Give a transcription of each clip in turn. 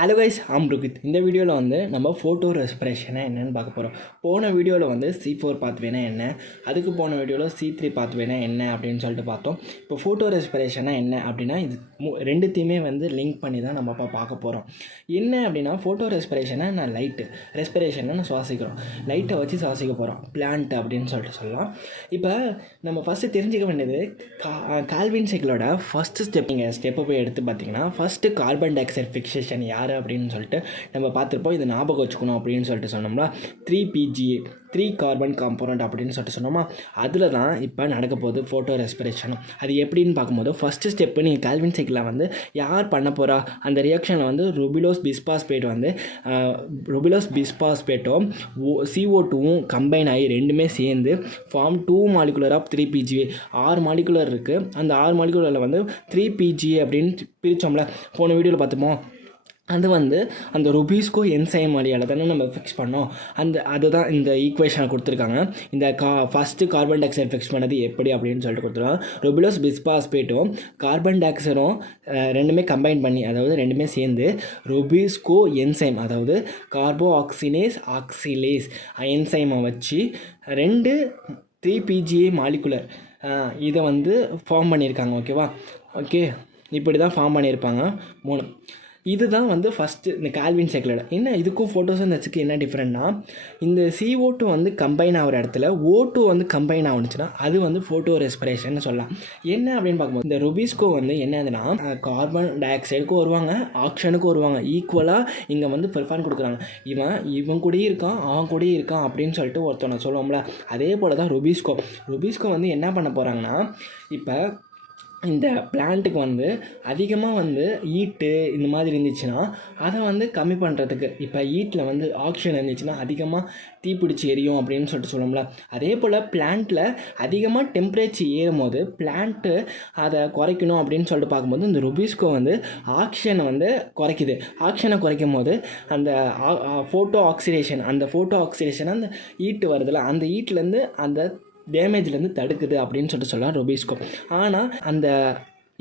Hello guys, Rohith. இந்த வீடியோவில் வந்து நம்ம ஃபோட்டோ ரெஸ்பிரேஷனை என்னென்னு பார்க்க போகிறோம். போன வீடியோவில் வந்து C4 பாத்வேனா என்ன, அதுக்கு போன வீடியோவில் C3 பாத்வேனா என்ன அப்படின்னு சொல்லிட்டு பார்த்தோம். இப்போ ஃபோட்டோ ரெஸ்பிரேஷனா என்ன அப்படின்னா இது ரெண்டுத்தையுமே வந்து லிங்க் பண்ணி தான் நம்ம பார்க்க போகிறோம். என்ன அப்படின்னா ஃபோட்டோ ரெஸ்பிரேஷனை நான் லைட்டு, ரெஸ்பிரேஷனை நான் சுவாசிக்கிறோம், லைட்டை வச்சு சுவாசிக்க போகிறோம், பிளான்ட் அப்படின்னு சொல்லிட்டு சொல்லலாம். இப்போ நம்ம ஃபஸ்ட்டு தெரிஞ்சுக்க வேண்டியது கால்வின் சைக்கிளோட ஃபஸ்ட்டு ஸ்டெப். நீங்கள் ஸ்டெப்பை போய் எடுத்து பார்த்தீங்கன்னா first carbon dioxide fixation யார் அப்படின்னு சொல்லிட்டு நம்ம பார்த்துருப்போம். இது ஞாபகம் வச்சுக்கணும் அப்படின்னு சொல்லிட்டு சொன்னோம்னா 3PGA 3 கார்பன் காம்போனண்ட் அப்படின்னு சொல்லிட்டு சொன்னோமா, அதில் தான் இப்போ நடக்க போகுது ஃபோட்டோ ரெஸ்பிரேஷன். அது எப்படின்னு பார்க்கும்போது ஃபஸ்ட்டு ஸ்டெப்பு நீங்கள் கால்வின் சைக்கிளில் வந்து யார் பண்ண போகிறா அந்த ரியாக்ஷனில் வந்து ருபிலோஸ் பிஸ்பாஸ்பேட் வந்து ருபிலோஸ் பிஸ்பாஸ்பேட்டும் CO2வும் கம்பைன் ஆகி ரெண்டுமே சேர்ந்து form 2 molecular of 3PGA 6 molecular இருக்குது. அந்த 6 மாலிகுலரில் வந்து 3PGA அப்படின்னு பிரித்தோம்ல, போன வீடியோவில் பார்த்துப்போம். அது வந்து அந்த ருபிஸ்கோ என்சைம் வழியால் தானே நம்ம ஃபிக்ஸ் பண்ணோம். அதுதான் இந்த ஈக்குவேஷனை கொடுத்துருக்காங்க. இந்த first carbon di oxide fix பண்ணது எப்படி அப்படின்னு சொல்லிட்டு கொடுத்துருக்காங்க. ருபிலோஸ் பிஸ்பாஸ்பேட்டும் கார்பன் டை ஆக்சைடும் ரெண்டுமே கம்பைன் பண்ணி, அதாவது ரெண்டுமே சேர்ந்து ருபிஸ்கோ என்சைம், அதாவது கார்போ ஆக்சிலேஸ் என்சைமை வச்சு 2 3PGA மாலிகுலர் இதை வந்து ஃபார்ம் பண்ணியிருக்காங்க. ஓகேவா? ஓகே, இப்படி தான் ஃபார்ம் பண்ணியிருப்பாங்க 3. இதுதான் வந்து ஃபஸ்ட்டு இந்த கால்வின் சைக்கிளோட. என்ன இதுக்கும் ஃபோட்டோசிந்தசிஸ்க்கு என்ன டிஃப்ரெண்ட்னா, இந்த CO2 வந்து கம்பைன் ஆகிற இடத்துல O2 வந்து கம்பைன் ஆகுனுச்சுன்னா அது வந்து ஃபோட்டோ ரெஸ்பிரேஷன் சொல்லலாம். என்ன அப்படின்னு பார்க்கும்போது இந்த ருபிஸ்கோ வந்து என்னதுன்னா கார்பன் டை ஆக்சைடுக்கும் வருவாங்க, ஆக்சிஜனுக்கும் வருவாங்க. ஈக்குவலாக இங்கே வந்து ப்ரிஃபரன்ஸ் கொடுக்குறாங்க. இவன் கூடயும் இருக்கான், அவன் கூடயும் இருக்கான் அப்படின்னு சொல்லிட்டு ஒருத்தனை சொல்லுவோம்ல, அதே போல் தான் ருபிஸ்கோ வந்து என்ன பண்ண போகிறாங்கன்னா, இப்போ இந்த பிளான்ட்டுக்கு வந்து அதிகமாக வந்து ஈட்டு இந்த மாதிரி இருந்துச்சுன்னா அதை வந்து கம்மி பண்ணுறதுக்கு, இப்போ ஈட்டில் வந்து ஆக்சிஜன் இருந்துச்சுன்னா அதிகமாக தீப்பிடிச்சி எரியும் அப்படின்னு சொல்லிட்டு சொல்லுவோம்ல, அதே போல் பிளான்ட்டில் அதிகமாக டெம்பரேச்சர் ஏறும் போது பிளான்ட்டு அதை குறைக்கணும் அப்படின்னு சொல்லிட்டு பார்க்கும்போது இந்த ருபிஸ்கோ வந்து ஆக்சிஜனை வந்து குறைக்குது. ஆக்சிஜனை குறைக்கும் போது அந்த ஃபோட்டோ ஆக்சிடேஷன் அந்த ஈட்டு வருதுல்ல, அந்த ஈட்டிலேருந்து அந்த டேமேஜ்லேருந்து தடுக்குது அப்படின்னு சொல்லிட்டு சொல்லலாம் ருபிஸ்கோ. ஆனால் அந்த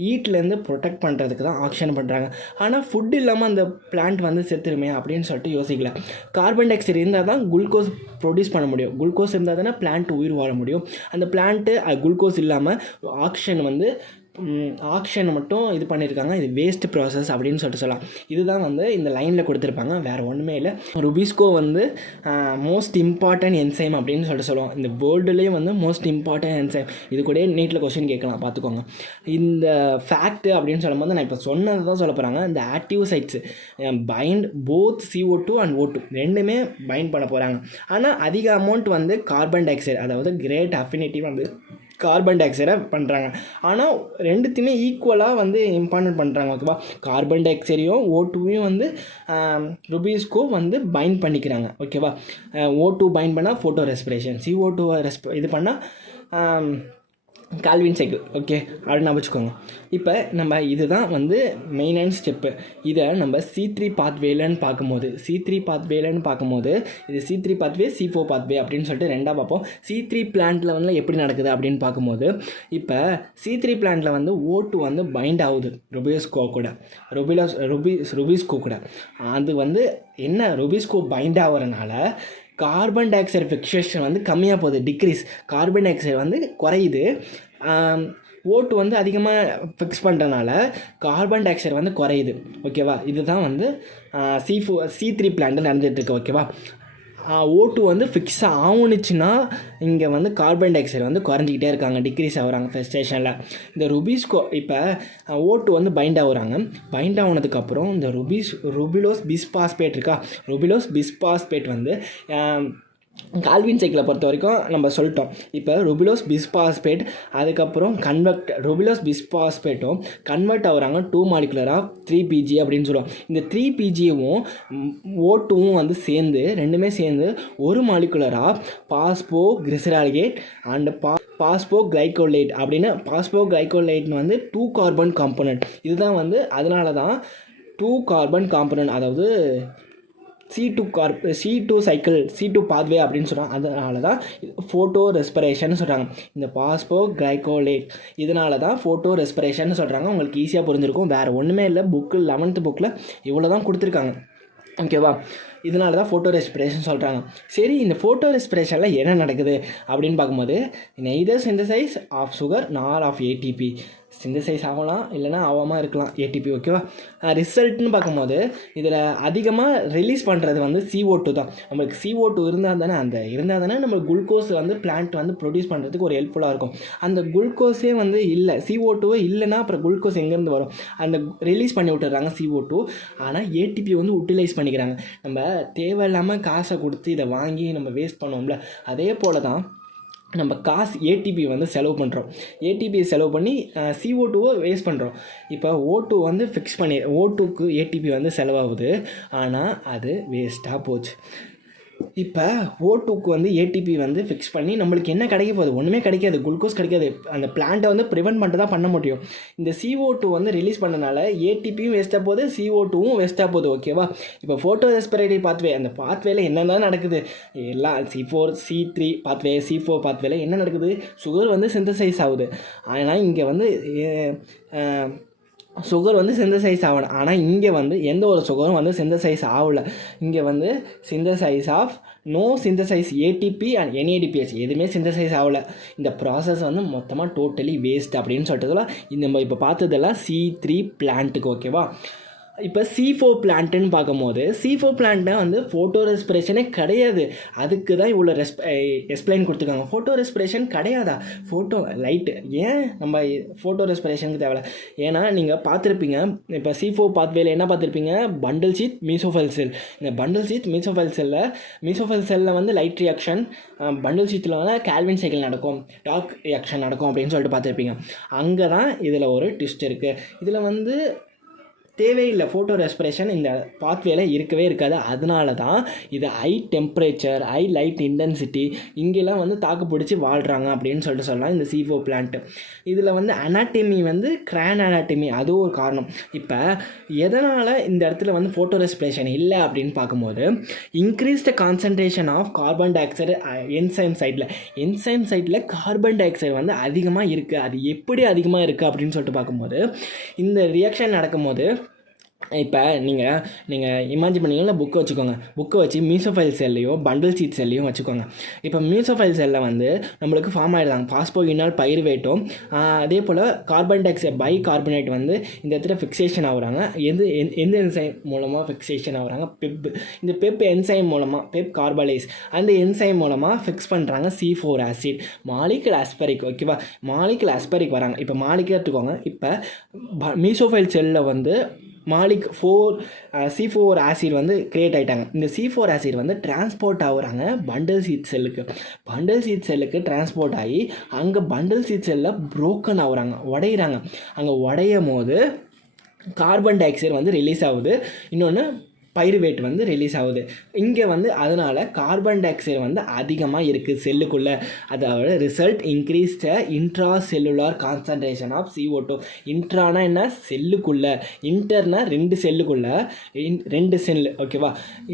ஈட்லேருந்து ப்ரொடெக்ட் பண்ணுறதுக்கு தான் ஆக்சிஜன் பண்ணுறாங்க. ஆனால் ஃபுட் இல்லாமல் அந்த பிளான்ட் வந்து செத்துருமே அப்படின்னு சொல்லிட்டு யோசிக்கல. கார்பன் டை ஆக்சைடு இருந்தால் தான் குளுக்கோஸ் ப்ரொடியூஸ் பண்ண முடியும். குளுக்கோஸ் இருந்தால் தானே பிளான்ட் உயிர் வாழ முடியும். அந்த பிளான்ட்டு குளுக்கோஸ் இல்லாமல் ஆக்சிஜன் மட்டும் இது பண்ணியிருக்காங்க. இது வேஸ்ட் ப்ராசஸ் அப்படின்னு சொல்லிட்டு சொல்லலாம். இதுதான் வந்து இந்த லைனில் கொடுத்துருப்பாங்க, வேறு ஒன்றுமே இல்லை. ருபிஸ்கோ வந்து மோஸ்ட் இம்பார்ட்டன்ட் என்சைம் அப்படின்னு சொல்லிட்டு சொல்லுவோம். இந்த வேர்ல்டுலேயே வந்து மோஸ்ட் இம்பார்ட்டன்ட் என்சைம். இது கூட நீட்டில் கொஸ்டின் கேட்கலாம், பார்த்துக்கோங்க. இந்த ஃபேக்ட்டு அப்படின்னு சொல்லும்போது நான் இப்போ சொன்னது தான் சொல்ல போகிறாங்க. இந்த active sites bind both CO2 and O2 ரெண்டுமே பைண்ட் பண்ண போகிறாங்க. ஆனால் அதிக அமௌண்ட் வந்து கார்பன் டை ஆக்சைடு, அதாவது கிரேட் அஃபினிட்டி வந்து கார்பன் டை ஆக்சைடை பண்ணுறாங்க. ஆனால் ரெண்டுத்தையுமே ஈக்குவலாக வந்து இம்பார்ட்டன்ட் பண்ணுறாங்க. ஓகேவா? கார்பன் டை ஆக்சைடையும் O2வையும் வந்து ருபிஸ்கோ வந்து பைண்ட் பண்ணிக்கிறாங்க. ஓகேவா? O2 பைண்ட் பண்ணால் ஃபோட்டோ ரெஸ்பிரேஷன், CO2 இது பண்ணால் கால்வின் சைக்கிள். ஓகே, அப்படி நான் வச்சுக்கோங்க. இப்போ நம்ம இதுதான் வந்து மெயினான ஸ்டெப்பு. இதை நம்ம C3 பாத்வேலன்னு பார்க்கும்போது இது C3 பாத்வே, C4 பாத்வே அப்படின்னு சொல்லிட்டு ரெண்டாக பார்ப்போம். C3 பிளான்ட்டில் வந்து எப்படி நடக்குது அப்படின்னு பார்க்கும்போது, இப்போ C3 பிளான்ட்டில் வந்து O2 வந்து பைண்ட் ஆகுது ருபிஸ்கோ கூட. அது வந்து என்ன, ருபிஸ்கோ பைண்ட் ஆகிறனால கார்பன் டை ஆக்சைடு ஃபிக்சேஷன் வந்து கம்மியாக போகுது, டிக்ரீஸ். கார்பன் டை ஆக்சைடு வந்து குறையுது. O2 வந்து அதிகமாக ஃபிக்ஸ் பண்ணுறதுனால கார்பன் டை ஆக்சைடு வந்து குறையுது. ஓகேவா? இதுதான் வந்து C3 பிளான்ட்டு நடந்துகிட்ருக்கு. ஓகேவா? O2 வந்து ஃபிக்ஸ் ஆகுனுச்சுன்னா இங்கே வந்து கார்பன் டை ஆக்சைடு வந்து குறைஞ்சிக்கிட்டே இருக்காங்க, டிக்ரீஸ் ஆகுறாங்க ஃபஸ்ட் ஸ்டேஷனில். இந்த ருபிஸ்கோ இப்போ O2 வந்து பைண்ட் ஆகுனதுக்கப்புறம் இந்த ருபிலோஸ் பிஸ்பாஸ்பேட் வந்து கால்வின் சைக்கிளை பொறுத்த வரைக்கும் நம்ம சொல்லிட்டோம். இப்போ ருபிலோஸ் பிஸ்பாஸ்பேட் அதுக்கப்புறம் ருபிலோஸ் பிஸ்பாஸ்பேட்டும் கன்வெர்ட் ஆகுறாங்க 2 மாலிகுலர் ஆஃப் 3PGA அப்படின்னு சொல்லுவோம். இந்த 3PGAவும் O2வும் வந்து ரெண்டுமே சேர்ந்து 1 மாலிகுலர் ஆஃப் பாஸ்போகிளிசரால்டேட் அண்ட் பாஸ்போகிளைகோலேட் அப்படின்னு. பாஸ்போகிளைகோலேட்னு வந்து 2 கார்பன் காம்போனன்ட். இதுதான் வந்து அதனால தான் 2 கார்பன் காம்போனன்ட், அதாவது C2 சைக்கிள் C2 பாத்வே அப்படின்னு சொல்கிறாங்க. அதனால தான் ஃபோட்டோ ரெஸ்பிரேஷன் சொல்கிறாங்க. இந்த பாஸ்போ கிளைகோலேட் இதனால தான் ஃபோட்டோ ரெஸ்பிரேஷன் சொல்கிறாங்க. உங்களுக்கு ஈஸியாக புரிஞ்சிருக்கும். வேறு ஒன்றுமே இல்லை. 11th புக்கில் இவ்வளோ தான் கொடுத்துருக்காங்க. ஓகேவா? இதனால தான் ஃபோட்டோ ரெஸ்பிரேஷன் சொல்கிறாங்க. சரி, இந்த ஃபோட்டோ ரெஸ்பிரேஷனில் என்ன நடக்குது அப்படின்னு பார்க்கும்போது நெய்தர் சிந்தசைஸ் ஆஃப் சுகர் நார் ஆஃப் ஏடிபி. சிந்தசைஸ் ஆகலாம், இல்லைனா ஆகாமல் இருக்கலாம் ஏடிபி. ஓகேவா? ரிசல்ட்னு பார்க்கும்போது இதில் அதிகமாக ரிலீஸ் பண்ணுறது வந்து CO2 தான். நம்மளுக்கு CO2 இருந்தால் தானே நம்மளுக்கு குளுக்கோஸ் வந்து பிளான்ட் வந்து ப்ரொடியூஸ் பண்ணுறதுக்கு ஒரு ஹெல்ப்ஃபுல்லாக இருக்கும். அந்த குளுக்கோஸே வந்து இல்லை, CO2 இல்லைன்னா அப்புறம் குளுக்கோஸ் எங்கேருந்து வரும்? அந்த ரிலீஸ் பண்ணி விட்டுறாங்க CO2. ஆனால் ஏடிபி வந்து யூட்டிலைஸ் பண்ணிக்கிறாங்க. நம்ம தேவையில்லாமல் காசை கொடுத்து இதை வாங்கி நம்ம வேஸ்ட் பண்ணுவோம்ல, அதே போல் தான் நம்ம காசு ஏடிபி வந்து செலவு பண்ணுறோம். ஏடிபி செலவு பண்ணி CO2வை வேஸ்ட் பண்ணுறோம். இப்போ O2 வந்து ஃபிக்ஸ் பண்ணி O2க்கு ஏடிபி வந்து செலவாகுது, ஆனால் அது வேஸ்ட்டாக போச்சு. இப்போ O2க்கு வந்து ஏடிபி வந்து ஃபிக்ஸ் பண்ணி நம்மளுக்கு என்ன கிடைக்க போகுது? ஒன்றுமே கிடைக்காது. குளுக்கோஸ் கிடைக்காது. அந்த பிளான்ட்டை வந்து ப்ரிவென்ட் பண்ணிட்டு தான் பண்ண முடியும். இந்த CO2 வந்து ரிலீஸ் பண்ணனால ஏடிபியும் வேஸ்ட்டாக போகுது, CO2வும் வேஸ்ட்டாக போகுது. ஓகேவா? இப்போ ஃபோட்டோ ரெஸ்பிரேட்டரி பாத்வே, அந்த பாத்வேல என்னென்ன நடக்குது? எல்லாம் C4 C3 பாத்வே, C4 பாத்வேல என்ன நடக்குது? சுகர் வந்து சிந்தசைஸ் ஆகுது. ஆனால் இங்கே வந்து சுகர் வந்து சிந்தசைஸ் ஆகணும். ஆனால் இங்கே வந்து எந்த ஒரு சுகரும் வந்து சிந்தசைஸ் ஆகலை. இங்கே வந்து synthesis of no synthesis ATP and NADPH எதுவுமே சிந்தசைஸ் ஆகலை. இந்த ப்ராசஸ் வந்து மொத்தமாக டோட்டலி வேஸ்ட் அப்படின்னு சொல்லிட்டதெல்லாம் நம்ம இப்போ பார்த்ததெல்லாம் C3 பிளான்ட்டுக்கு. ஓகேவா? இப்போ C4 பிளான்ட்டுன்னு பார்க்கும்போது C4 பிளான்ட்டை வந்து ஃபோட்டோ ரெஸ்பிரேஷனே கிடையாது. அதுக்கு தான் இவ்வளோ எக்ஸ்பிளைன் கொடுத்துருக்காங்க. ஃபோட்டோ ரெஸ்பிரேஷன் கிடையாதா? ஃபோட்டோ லைட்டு ஏன் நம்ம ஃபோட்டோ ரெஸ்பிரேஷனுக்கு தேவை? ஏன்னா நீங்கள் பார்த்துருப்பீங்க, இப்போ C4 பாத்வேல என்ன பார்த்துருப்பீங்க? பண்டில் சீத் மீசோஃபைல் செல். இந்த பண்டில் சீத் மீசோஃபைல் செல்லில் வந்து லைட் ரியாக்ஷன், பண்டில் சீத்தில் வந்து கால்வின் சைக்கிள் நடக்கும், டார்க் ரியாக்ஷன் நடக்கும் அப்படின்னு சொல்லிட்டு பார்த்துருப்பீங்க. அங்கே தான் இதில் ஒரு ட்விஸ்ட் இருக்குது. இதில் வந்து தேவையில்லை. ஃபோட்டோ ரெஸ்பிரேஷன் இந்த பாத்வேல இருக்கவே இருக்காது. அதனால தான் இது high temperature, high light intensity இங்கெல்லாம் வந்து தாக்கு பிடிச்சி வாழ்கிறாங்க அப்படின்னு சொல்லிட்டு சொல்லலாம் இந்த C4 பிளான்ட்டு. இதில் வந்து அனாட்டமி வந்து கிரான் அனாட்டமி, அதுவும் ஒரு காரணம். இப்போ எதனால் இந்த இடத்துல வந்து ஃபோட்டோ ரெஸ்பிரேஷன் இல்லை அப்படின்னு பார்க்கும்போது increase the concentration of carbon dioxide enzyme சைட்டில் கார்பன் டை ஆக்சைடு வந்து அதிகமாக இருக்குது. அது எப்படி அதிகமாக இருக்குது அப்படின்னு சொல்லிட்டு பார்க்கும்போது இந்த ரியாக்ஷன் நடக்கும்போது இப்போ நீங்கள் இமேஜின் பண்ணிங்கன்னா புக்கை வச்சுக்கோங்க. புக்கை வச்சு மீசோஃபைல் செல்லையோ பண்டில் சீட் செல்லையும் வச்சுக்கோங்க. இப்போ மீசோஃபைல் செல்லில் வந்து நம்மளுக்கு ஃபார்ம் ஆகிடுறாங்க பாஸ்போயினால் பைருவேட்டும், அதே போல் carbon dioxide bicarbonate வந்து இந்த இடத்துல ஃபிக்சேஷன் ஆகுறாங்க. எந்த என்சைம் மூலமாக ஃபிக்சேஷன் ஆகுறாங்க? இந்த என்சைம் மூலமாக பெப் கார்பலேஸ் அந்த என்சைம் மூலமாக ஃபிக்ஸ் பண்ணுறாங்க C4 ஆசிட், மாலிகுல் ஆஸ்பரிக். ஓகேவா? மாலிகுல் ஆஸ்பரிக் வராங்க. இப்போ மாலிகுல் எடுத்துக்கோங்க. இப்போ மீசோஃபைல் செல்லில் வந்து C4 ஆசிட் வந்து கிரியேட் ஆகிட்டாங்க. இந்த C4 ஆசிட் வந்து டிரான்ஸ்போர்ட் ஆகுறாங்க பண்டில் சீட் செல்லுக்கு டிரான்ஸ்போர்ட் ஆகி அங்கே பண்டில் சீட் செல்லில் புரோக்கன் ஆகுறாங்க, உடையிறாங்க. அங்கே உடையும் போது கார்பன் டை ஆக்சைடு வந்து ரிலீஸ் ஆகுது, இன்னொன்று பைருவேட் வந்து ரிலீஸ் ஆகுது. இங்கே வந்து அதனால் கார்பன் டை ஆக்சைடு வந்து அதிகமாக இருக்குது செல்லுக்குள்ளே. அதாவது result increase the intracellular concentration of CO2. இன்ட்ரானா என்ன? செல்லுக்குள்ளே. இன்டர்னா 2 செல்லுக்குள்ளே, 2 செல். ஓகேவா?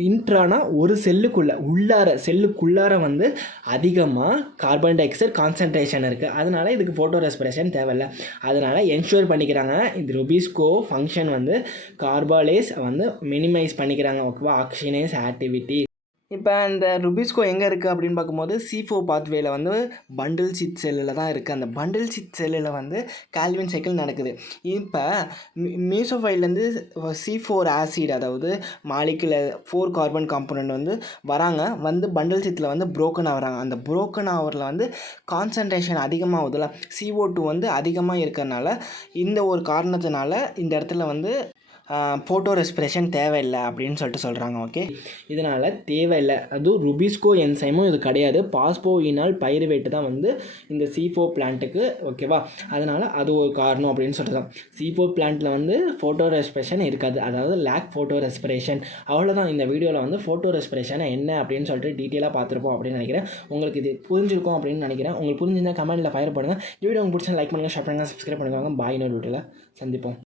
இன்ட்ரானா ஒரு செல்லுக்குள்ளார வந்து அதிகமாக கார்பன் டை ஆக்சைடு கான்சன்ட்ரேஷன் இருக்குது. அதனால் இதுக்கு ஃபோட்டோ ரெஸ்பிரேஷன் தேவையில்லை. அதனால் என்ஷூர் பண்ணிக்கிறாங்க இந்த ருபிஸ்கோ ஃபங்க்ஷன் வந்து கார்பாலேஸ் வந்து மினிமைஸ் பண்ணிக்கிறாங்க. ஓகேவா? Oxygenase activity. இப்போ இந்த ருபிஸ்கோ எங்கே இருக்குது அப்படின்னு பார்க்கும்போது C4 பாத்வேல வந்து பண்டில் சீட் செல்லில் தான் இருக்குது. அந்த பண்டில் சீட் செல்லில் வந்து கால்வின் சைக்கிள் நடக்குது. இப்போ மீசோஃபைல்லேருந்து C4 ஆசிட், அதாவது மாலிகுல் 4 கார்பன் காம்பனண்ட் வந்து வந்து பண்டில் சீட்டில் வந்து புரோக்கன் ஆகுறாங்க. அந்த புரோக்கன் ஆவரில் வந்து கான்சன்ட்ரேஷன் அதிகமாகுதுல, CO2 வந்து அதிகமாக இருக்கிறதுனால இந்த ஒரு காரணத்தினால இந்த இடத்துல வந்து ஃபோட்டோ ரெஸ்பிரேஷன் தேவையில்லை அப்படின்னு சொல்லிட்டு சொல்கிறாங்க. ஓகே, இதனால் தேவையில்லை. அதுவும் ருபிஸ்கோ என்சைமும் இது கிடையாது. பாஸ்போயினால் பைருவேட்டு தான் வந்து இந்த C4 பிளான்ட்டுக்கு. ஓகேவா? அதனால் அது ஒரு காரணம் அப்படின்னு சொல்லிட்டு தான் C4 பிளான்ட்டில் வந்து ஃபோட்டோ ரெஸ்பிரேஷன் இருக்காது, அதாவது லேக் ஃபோட்டோ ரெஸ்பிரேஷன். அவ்வளோதான். இந்த வீடியோவில் வந்து ஃபோட்டோ ரெஸ்பிரேஷன் என்ன அப்படின்னு சொல்லிட்டு டீட்டெயிலாக பார்த்துருப்போம் அப்படின்னு நினைக்கிறேன். உங்களுக்கு இது புரிஞ்சிருக்கும் அப்படின்னு நினைக்கிறேன். உங்களுக்கு புரிஞ்சிருந்தால் கமெண்ட்டில் ஃபயர் பண்ணுங்கள். இந்த வீடியோ உங்களுக்கு பிடிச்சா லைக் பண்ணுங்கள், ஷேர் பண்ணுங்கள், சப்ஸ்கிரைப் பண்ணுவாங்க. பாய். இன்னொரு வீடியோவில் சந்திப்போம்.